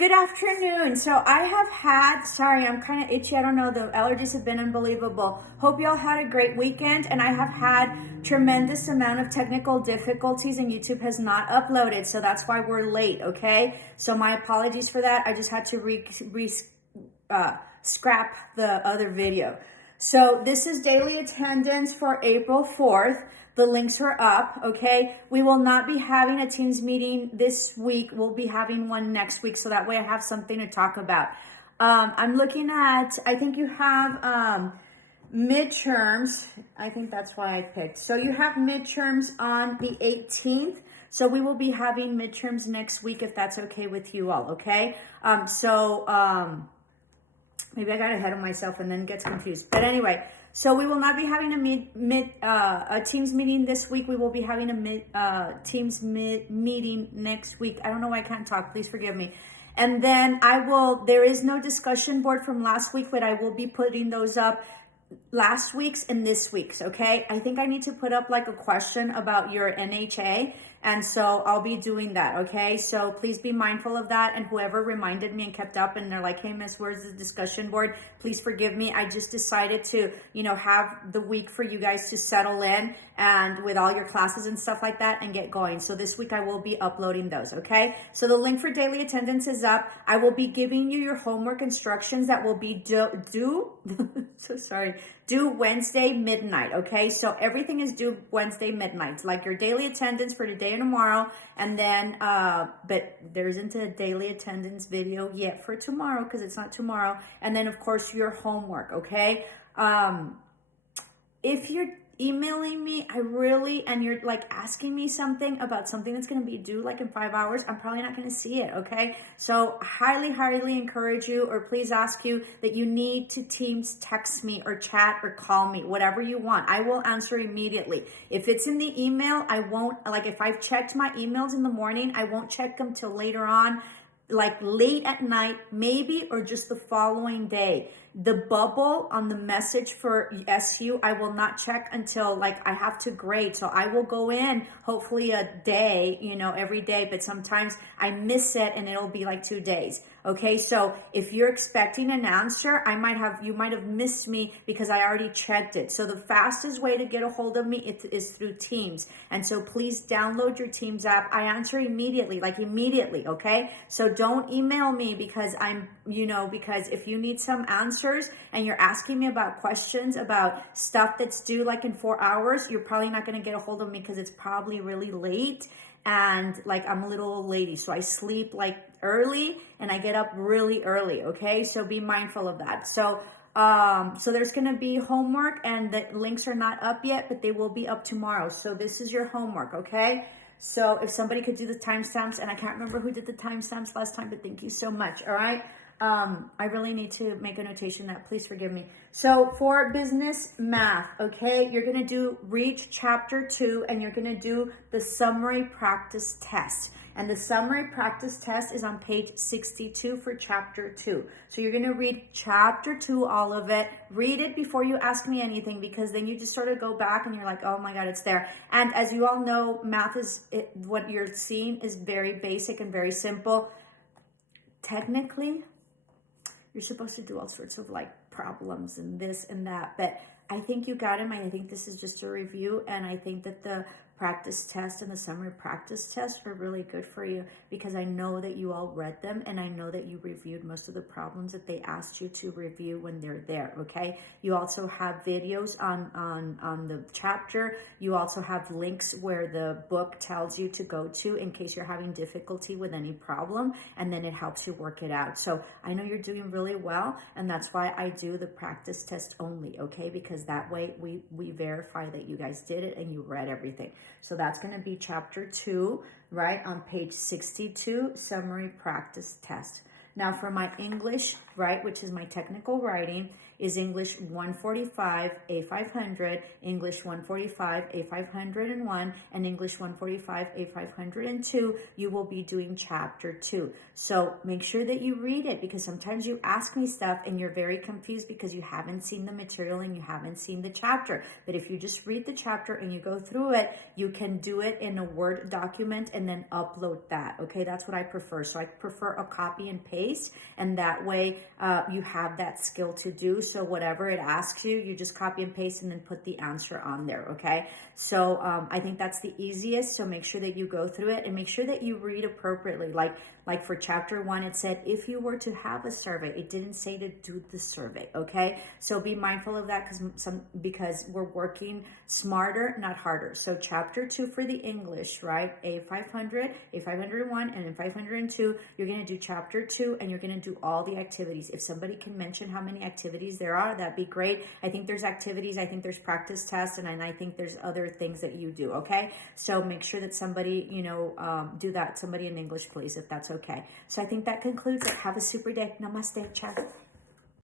Good afternoon. So I have had, sorry, I'm kind of itchy. I don't know. The allergies have been unbelievable. Hope y'all had a great weekend. And I have had tremendous amount of technical difficulties and YouTube has not uploaded. So that's why we're late. Okay. So my apologies for that. I just had to scrap the other video. So this is daily attendance for April 4th. The links are up, okay? We will not be having a Teams meeting this week. We'll be having one next week, so that way I have something to talk about. I'm looking at, I think you have midterms. I think that's why I picked. So you have midterms on the 18th. So we will be having midterms next week if that's okay with you all, okay? Maybe I got ahead of myself and then gets confused. But anyway, so we will not be having a Teams meeting this week. We will be having a Teams meeting next week. I don't know why I can't talk. Please forgive me. And then there is no discussion board from last week, but I will be putting those up last week's and this week's, okay? I think I need to put up like a question about your NHA, and so I'll be doing that, okay? So please be mindful of that, and whoever reminded me and kept up and they're like, hey, Miss, where's the discussion board? Please forgive me. I just decided to, have the week for you guys to settle in and with all your classes and stuff like that and get going. So this week I will be uploading those, okay? So the link for daily attendance is up. I will be giving you your homework instructions that will be due Wednesday midnight, okay? So everything is due Wednesday midnight, like your daily attendance for today and tomorrow. And then, but there isn't a daily attendance video yet for tomorrow because it's not tomorrow. And then, of course, your homework, okay? If you're emailing me, and you're like asking me something about something that's going to be due like in 5 hours, I'm probably not going to see it, okay? So highly encourage you, or please ask you that you need to Teams text me or chat or call me, whatever you want. I will answer immediately. If it's in the email, I won't, like if I've checked my emails in the morning, I won't check them till later on, like late at night, maybe, or just the following day. The bubble on the message for SU, I will not check until like I have to grade. So I will go in hopefully a day, every day, but sometimes I miss it and it'll be like 2 days. Okay, so if you're expecting an answer, you might have missed me because I already checked it. So the fastest way to get a hold of me is through Teams. And so please download your Teams app. I answer immediately, okay? So don't email me because because if you need some answers and you're asking me about questions about stuff that's due like in 4 hours, you're probably not going to get a hold of me because it's probably really late. And like I'm a little old lady, so I sleep like early and I get up really early, okay? So be mindful of that. So there's gonna be homework, and the links are not up yet, but they will be up tomorrow. So this is your homework, okay? So if somebody could do the timestamps, and I can't remember who did the timestamps last time, but thank you so much, all right? I really need to make a notation that, please forgive me. So for business math, okay, you're going to read chapter 2, and you're going to do the summary practice test. And the summary practice test is on page 62 for chapter 2. So you're going to read chapter 2, all of it. Read it before you ask me anything, because then you just sort of go back and you're like, oh my God, it's there. And as you all know, math what you're seeing is very basic and very simple. Technically, you're supposed to do all sorts of like problems and this and that, but I think you got him. I think this is just a review, and I think that the practice test and the summary practice test are really good for you, because I know that you all read them, and I know that you reviewed most of the problems that they asked you to review when they're there, okay? You also have videos on the chapter. You also have links where the book tells you to go to in case you're having difficulty with any problem, and then it helps you work it out. So I know you're doing really well, and that's why I do the practice test only, okay? Because that way we verify that you guys did it and you read everything. So that's going to be chapter 2, right, on page 62, summary practice test. Now for my English, right, which is my technical writing, is English 145, A500, English 145, A501, and English 145, A502. You will be doing chapter 2. So make sure that you read it, because sometimes you ask me stuff and you're very confused because you haven't seen the material and you haven't seen the chapter. But if you just read the chapter and you go through it, you can do it in a Word document and then upload that. Okay, that's what I prefer. So I prefer a copy and paste, and that way you have that skill to do. So whatever it asks you, you just copy and paste and then put the answer on there. Okay, so I think that's the easiest. So make sure that you go through it and make sure that you read appropriately. Like for chapter 1, it said if you were to have a survey. It didn't say to do the survey. Okay, so be mindful of that, because we're working smarter, not harder. So chapter 2 for the English, right? A500, A501, and then 502. You're going to do chapter 2, and you're going to do all the activities. If somebody can mention how many activities there are, that'd be great. I think there's activities, I think there's practice tests, and I think there's other things that you do. Okay, so make sure that somebody, do that. Somebody in English, please, if that's okay. So I think that concludes it. Have a super day. Namaste. Ciao.